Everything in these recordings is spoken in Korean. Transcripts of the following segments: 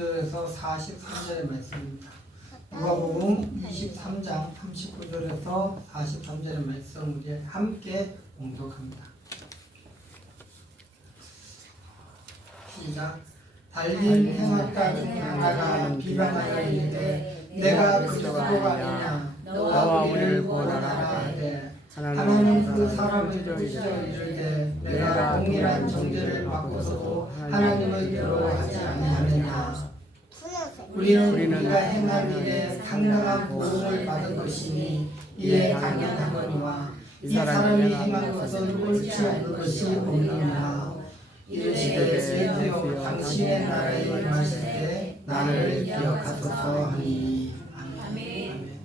39절에서 43절의 말씀입니다. 누가복음 23장 39절에서 43절의 말씀 우리 함께 봉독합니다. 시작. 달린 행악가 중 하나가 비방하여 이르되 내가 그리스도가 아니냐 너와 우리를 구원하라 하되 하나님 그 사람을 부르짖어 이르되 내가 동일한 정죄를 받고서도 하나님을 두려워하지 아니하느냐. 우리는 우리가 행한 일에 상당한 보응을 받은 것이니 이에 당연하거니와 이 사람이 행한 것은 옳지 않은 것이 없느니라. 이르시되 예수여 당신의 나라에 임하실 때 나를 기억하소서 하니. 아멘.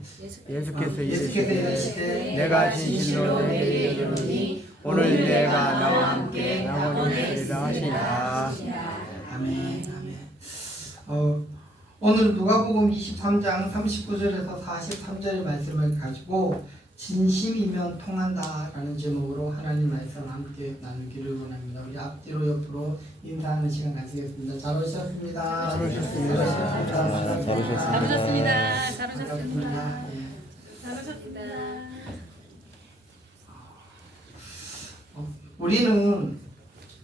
예수께서 이르시되 내가 진실로 너희에게 이르노니 오늘 내가 나와 함께 영원히 있으리라 하시니라. 아멘. 오늘 누가복음 23장 39절에서 43절의 말씀을 가지고 진심이면 통한다라는 제목으로 하나님 말씀을 함께 나누기를 원합니다. 우리 앞뒤로 옆으로 인사하는 시간 가지겠습니다. 잘 오셨습니다. 잘 오셨습니다. 잘 오셨습니다. 잘 오셨습니다. 예. 잘 오셨습니다.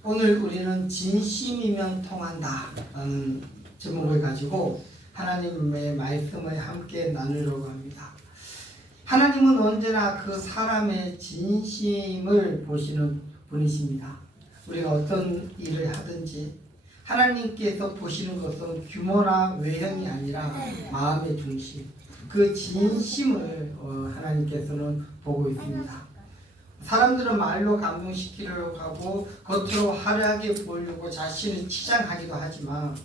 오늘 우리는 진심이면 통한다라는 제목을 가지고 하나님의 말씀을 함께 나누려고 합니다. 하나님은 언제나 그 사람의 진심을 보시는 분이십니다. 우리가 어떤 일을 하든지 하나님께서 보시는 것은 규모나 외형이 아니라 마음의 중심, 그 진심을 하나님께서는 보고 있습니다. 사람들은 말로 감동시키려고 하고 겉으로 화려하게 보이려고 자신을 치장하기도 하지만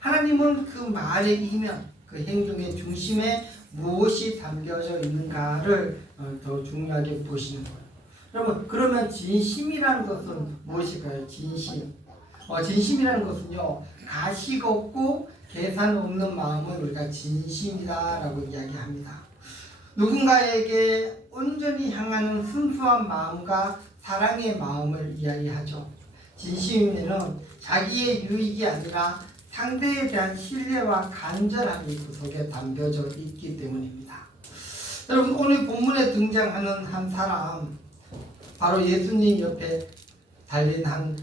하나님은 그 말의 이면, 그 행동의 중심에 무엇이 담겨져 있는가를 더 중요하게 보시는 거예요. 여러분, 그러면 진심이라는 것은 무엇일까요? 진심이라는 것은요, 가식 없고 계산 없는 마음을 우리가 진심이다라고 이야기합니다. 누군가에게 온전히 향하는 순수한 마음과 사랑의 마음을 이야기하죠. 진심이면은 자기의 유익이 아니라 상대에 대한 신뢰와 간절함이 그 속에 담겨져 있기 때문입니다. 여러분, 오늘 본문에 등장하는 한 사람, 바로 예수님 옆에 달린 한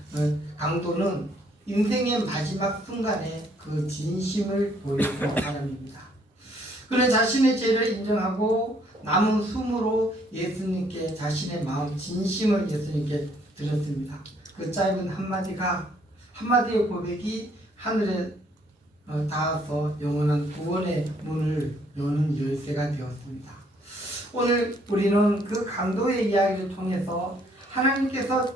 강도는 인생의 마지막 순간에 그 진심을 보이는 사람입니다. 그는 자신의 죄를 인정하고 남은 숨으로 예수님께 자신의 마음 진심을 예수님께 드렸습니다. 그 짧은 한마디의 고백이 하늘에 닿아서 영원한 구원의 문을 여는 열쇠가 되었습니다. 오늘 우리는 그 강도의 이야기를 통해서 하나님께서는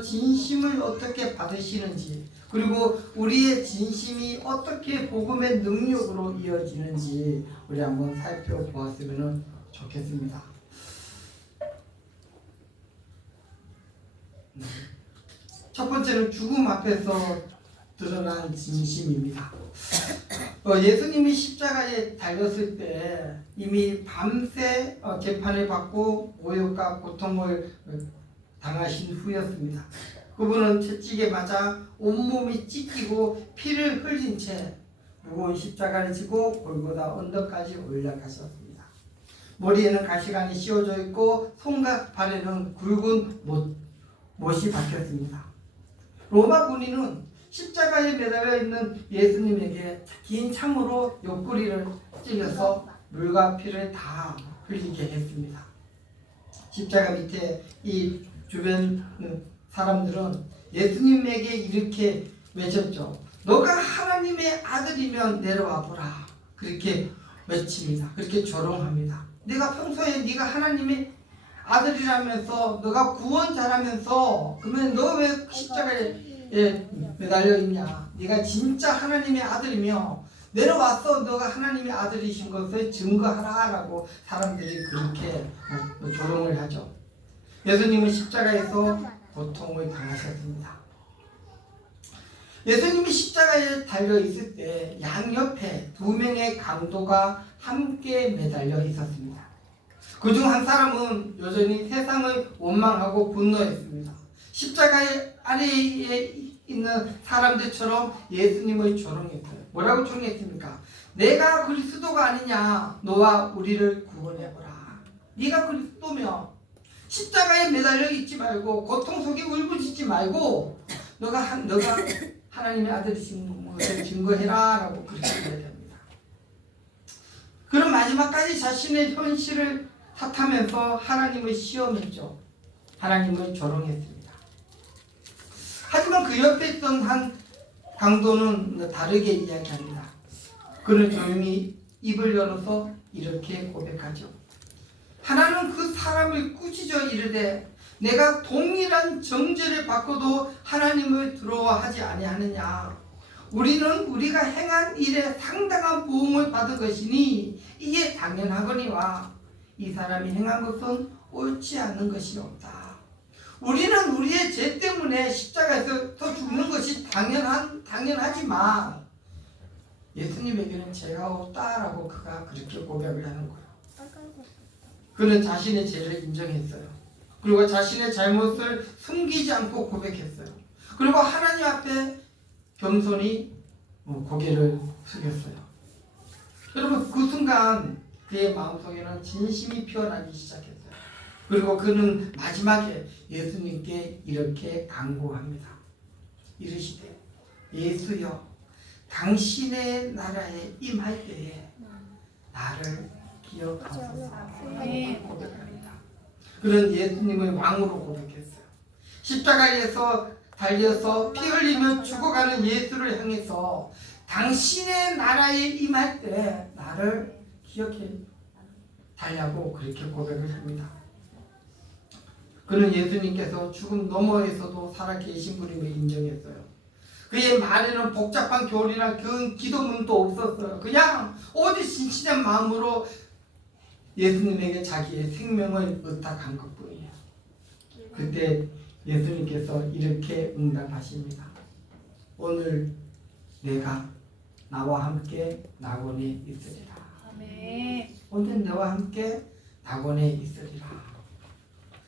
진심을 어떻게 받으시는지, 그리고 우리의 진심이 어떻게 복음의 능력으로 이어지는지 우리 한번 살펴보았으면 좋겠습니다. 첫 번째는 죽음 앞에서 드러난 진심입니다. 예수님이 십자가에 달렸을 때 이미 밤새 재판을 받고 모욕과 고통을 당하신 후였습니다. 그분은 채찍에 맞아 온몸이 찢기고 피를 흘린 채 무거운 십자가를 지고 골고다 언덕까지 올라가셨습니다. 머리에는 가시관이 씌워져 있고 손과 발에는 굵은 못이 박혔습니다. 로마 군인은 십자가에 매달려 있는 예수님에게 긴 창으로 옆구리를 찔러서 물과 피를 다 흘리게 했습니다. 십자가 밑에 이 주변 사람들은 예수님에게 이렇게 외쳤죠. 너가 하나님의 아들이면 내려와 보라. 그렇게 외칩니다. 그렇게 조롱합니다. 네가 평소에 네가 하나님의 아들이라면서, 너가 구원자라면서, 그러면 너 왜 십자가에 매달려 있냐? 네가 진짜 하나님의 아들이며 내려와서 너가 하나님의 아들이신 것을 증거하라라고 사람들이 그렇게 조롱을 하죠. 예수님은 십자가에서 고통을 당하셨습니다. 예수님이 십자가에 달려 있을 때 양옆에 2명의 강도가 함께 매달려 있었습니다. 그중 한 사람은 여전히 세상을 원망하고 분노했습니다. 십자가의 아래에 있는 사람들처럼 예수님을 조롱했어요. 뭐라고 조롱했습니까? 내가 그리스도가 아니냐, 너와 우리를 구원해보라. 네가 그리스도며 십자가에 매달려 있지 말고 고통 속에 울부짖지 말고 너가 하나님의 아들이신 것을 증거해라 라고 그렇게 이야기합니다. 그럼 마지막까지 자신의 현실을 탓하면서 하나님을 시험했죠. 하나님을 조롱했습니다. 하지만 그 옆에 있던 한 강도는 다르게 이야기합니다. 그는 조용히 입을 열어서 이렇게 고백하죠. 하나는 그 사람을 꾸짖어 이르되 내가 동일한 정죄를 받고도 하나님을 두려워하지 아니하느냐. 우리는 우리가 행한 일에 상당한 보응을 받은 것이니 이게 당연하거니와 이 사람이 행한 것은 옳지 않는 것이 없다. 우리는 우리의 죄 때문에 십자가에서 죽는 것이 당연하지만 예수님에게는 죄가 없다라고 그가 그렇게 고백을 하는 거예요. 그는 자신의 죄를 인정했어요. 그리고 자신의 잘못을 숨기지 않고 고백했어요. 그리고 하나님 앞에 겸손히 고개를 숙였어요. 여러분, 그 순간 그의 마음속에는 진심이 피어나기 시작했어요. 그리고 그는 마지막에 예수님께 이렇게 간구합니다. 이르시되 예수여, 당신의 나라에 임할 때에 나를 기억하소서. 고백합니다. 그는 예수님을 왕으로 고백했어요. 십자가에서 달려서 피 흘리며 죽어가는 예수를 향해서 당신의 나라에 임할 때 나를 기억해 달라고 그렇게 고백을 합니다. 그는 예수님께서 죽음 너머에서도 살아계신 분임을 인정했어요. 그의 말에는 복잡한 교리나 기도문도 없었어요. 그냥 오직 진실한 마음으로 예수님에게 자기의 생명을 의탁한 것뿐이에요. 그때 예수님께서 이렇게 응답하십니다. 오늘 내가 나와 함께 낙원에 있으리라. 아멘. 오늘 너와 함께 낙원에 있으리라.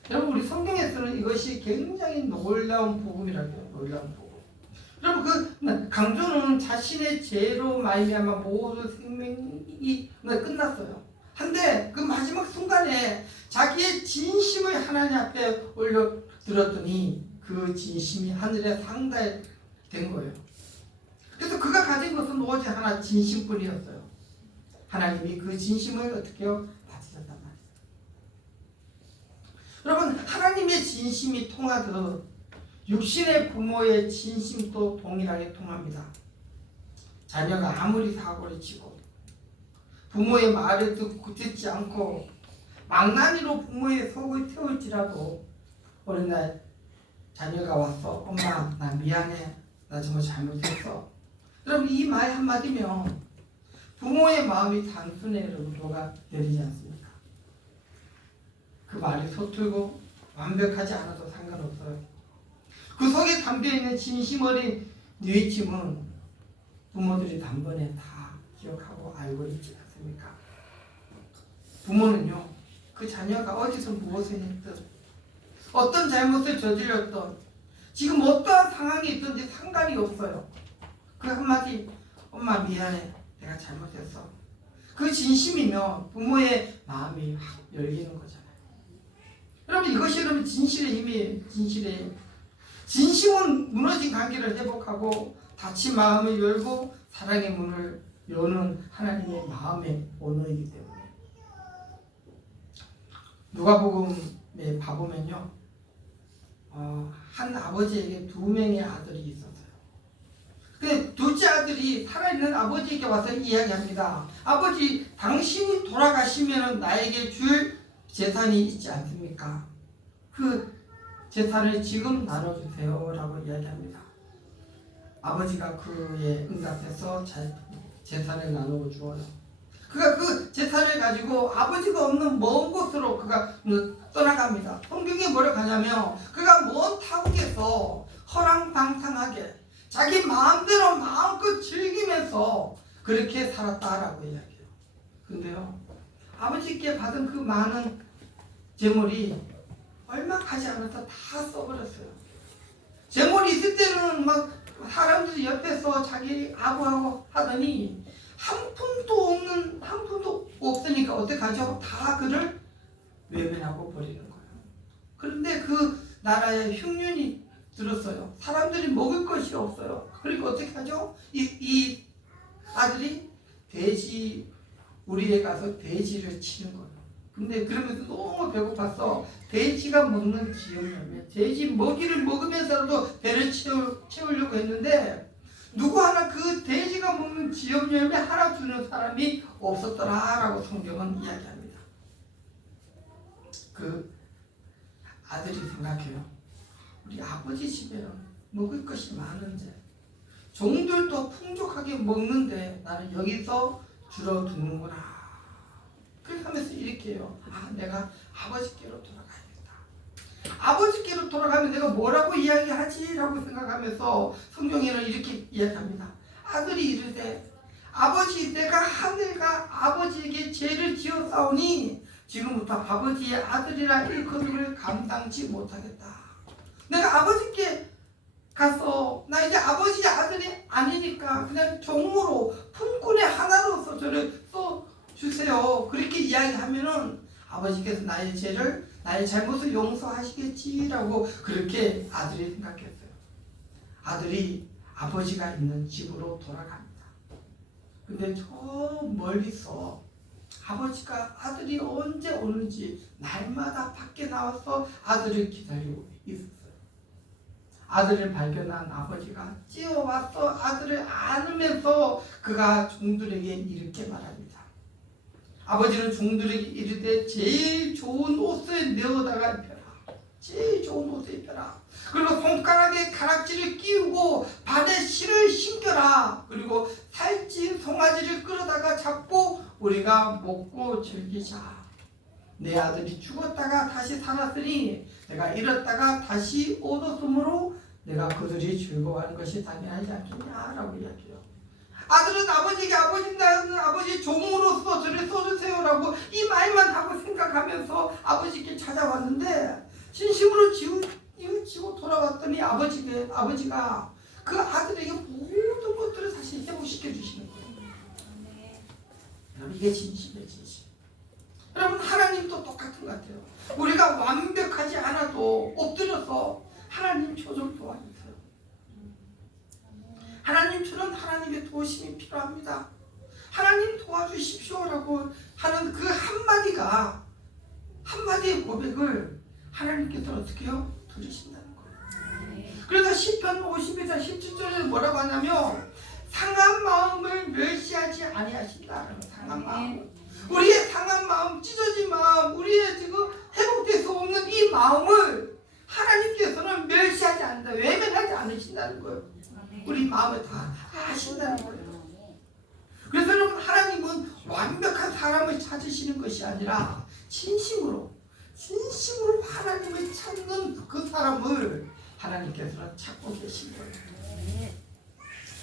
여러분, 우리 성경에서는 이것이 굉장히 놀라운 복음이라고 해요. 놀라운 복음. 여러분, 그 강조는 자신의 죄로 말미암아 모든 생명이 끝났어요. 한데 그 마지막 순간에 자기의 진심을 하나님 앞에 올려드렸더니 그 진심이 하늘에 상달된 거예요. 그래서 그가 가진 것은 오직 하나, 진심뿐이었어요. 하나님이 그 진심을 어떻게 받으셨단 말이에요. 여러분, 하나님의 진심이 통하듯 육신의 부모의 진심도 동일하게 통합니다. 자녀가 아무리 사고를 치고 부모의 말을 듣지 않고 망나니로 부모의 속을 태울지라도 어느 날 자녀가 와서 엄마 나 미안해, 나 정말 잘못했어. 여러분, 이 말 한마디면 부모의 마음이 단순히 녹아 내리지 않습니까? 그 말이 서툴고 완벽하지 않아도 상관없어요. 그 속에 담겨있는 진심 어린 뉘우침은 부모들이 단번에 다 기억하고 알고 있지 않습니까? 부모는요, 그 자녀가 어디서 무엇을 했든 어떤 잘못을 저질렀던 지금 어떠한 상황이 있든지 상관이 없어요. 그 한마디 엄마 미안해, 내가 잘못했어. 그 진심이면 부모의 마음이 확 열리는 거잖아요. 여러분, 이것이 여러분 진실의 힘이에요. 진실의 힘. 진심은 무너진 관계를 회복하고 닫힌 마음을 열고 사랑의 문을 여는 하나님의 마음의 언어이기 때문에. 누가복음에 봐보면요, 한 아버지에게 2명의 아들이 있었어요. 근데 둘째 아들이 살아있는 아버지에게 와서 이야기합니다. 아버지, 당신이 돌아가시면 나에게 줄 재산이 있지 않습니까? 그 재산을 지금 나눠주세요 라고 이야기합니다. 아버지가 그에 응답해서 재산을 나누어 주어요. 그가 그 재산을 가지고 아버지가 없는 먼 곳으로 그가 떠나갑니다. 성경에 뭐라고 하냐면 그가 먼 타국에서 허랑방탕하게 자기 마음대로 마음껏 즐기면서 그렇게 살았다라고 이야기해요. 근데요, 아버지께 받은 그 많은 재물이 얼마 가지 않아서 다 써버렸어요. 재물이 있을 때는 막 사람들이 옆에서 자기 아부하고 하더니 한 푼도 없으니까 어떡하죠? 다 그를 외면하고 버리는 거예요. 그런데 그 나라에 흉년이 들었어요. 사람들이 먹을 것이 없어요. 그러니까 어떻게 하죠? 이 아들이 돼지 우리에 가서 돼지를 치는 거예요. 근데 그러면서 너무 배고파서 돼지가 먹는 지역이면 돼지 먹이를 먹으면서라도 배를 채우려고 했는데 누구 하나 그 돼지가 먹는 지역 열매 하나 주는 사람이 없었더라라고 성경은 이야기합니다. 그 아들이 생각해요. 우리 아버지 집에는 먹을 것이 많은데 종들도 풍족하게 먹는데 나는 여기서 줄어드는구나. 그렇게 하면서 이렇게 해요. 내가 아버지께로 돌아가야겠다. 아버지께로 돌아가면 내가 뭐라고 이야기하지? 라고 생각하면서 성경에는 이렇게 이야기합니다. 아들이 이르되 아버지 내가 하늘과 아버지에게 죄를 지었사오니 지금부터 아버지의 아들이라 일컬음을 감당치 못하겠다. 내가 아버지께 가서 나 이제 아버지의 아들이 아니니까 그냥 종으로 품꾼의 하나로서 저를 써주세요. 그렇게 이야기하면은 아버지께서 나의 죄를 나의 잘못을 용서하시겠지라고 그렇게 아들이 생각했어요. 아들이 아버지가 있는 집으로 돌아갑니다. 근데 저 멀리서 아버지가 아들이 언제 오는지 날마다 밖에 나와서 아들을 기다리고 있었어요. 아들을 발견한 아버지가 뛰어와서 아들을 안으면서 그가 종들에게 이렇게 말합니다. 아버지는 종들에게 이르되 제일 좋은 옷을 내어다가 입혀라. 제일 좋은 옷을 입혀라. 그리고 손가락에 가락지를 끼우고 발에 실을 신겨라. 그리고 살찐 송아지를 끌어다가 잡고 우리가 먹고 즐기자. 내 아들이 죽었다가 다시 살았으니 내가 잃었다가 다시 얻었으므로 내가 그들이 즐거워하는 것이 당연하지 않겠냐라고 이야기해요. 아들은 아버지에게 나는 아버지 종으로서 저를 써주세요라고 이 말만 하고 생각하면서 아버지께 찾아왔는데 진심으로 뉘우치고 돌아왔더니 아버지가 그 아들에게 모든 것들을 다시 회복시켜 주시는 거예요. 여러분 이게 진심이에요, 진심. 여러분 하나님도 똑같은 것 같아요. 우리가 완벽하지 않아도 엎드려서 하나님 좀 도와주세요. 하나님처럼 하나님의 도우심이 필요합니다. 하나님 도와주십시오라고 하는 그 한마디의 고백을 하나님께서 어떻게 해요? 들으신다는 거예요. 그래서 시편 52장 17절에 뭐라고 하냐면 상한 마음을 멸시하지 아니하신다라는 상한 마음. 우리의 상한 마음, 찢어진 마음, 우리의 지금 회복될 수 없는 이 마음을 하나님께서는 멸시하지 않는다. 외면하지 않으신다는 거예요. 우리 마음을 다 아신다는 거예요. 그래서 여러분 하나님은 완벽한 사람을 찾으시는 것이 아니라 진심으로 하나님을 찾는 그 사람을 하나님께서는 찾고 계신 거예요.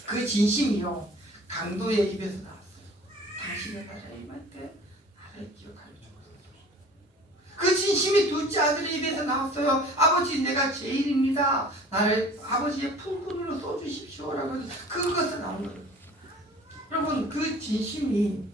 그 진심이요 강도의 입에서 나왔어요. 당신의 나라에 임할 때 나를 기억하여 주옵소서. 그 진심이 둘째 아들의 입에서 나왔어요. 아버지 내가 죄인입니다. 나를 아버지의 품꾼으로 써주십시오라고 해서 그것을 나오는 거예요. 여러분 그 진심이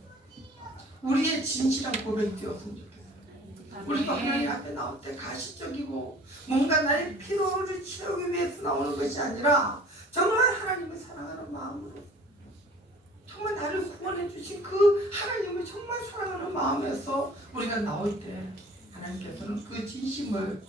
우리의 진실한 고백이 되었으면 좋겠어요. 우리도 하나님 앞에 나올 때 가시적이고 뭔가 나의 피로를 채우기 위해서 나오는 것이 아니라 정말 하나님을 사랑하는 마음으로 정말 나를 구원해 주신 그 하나님을 정말 사랑하는 마음에서 우리가 나올 때 하나님께서는 그 진심을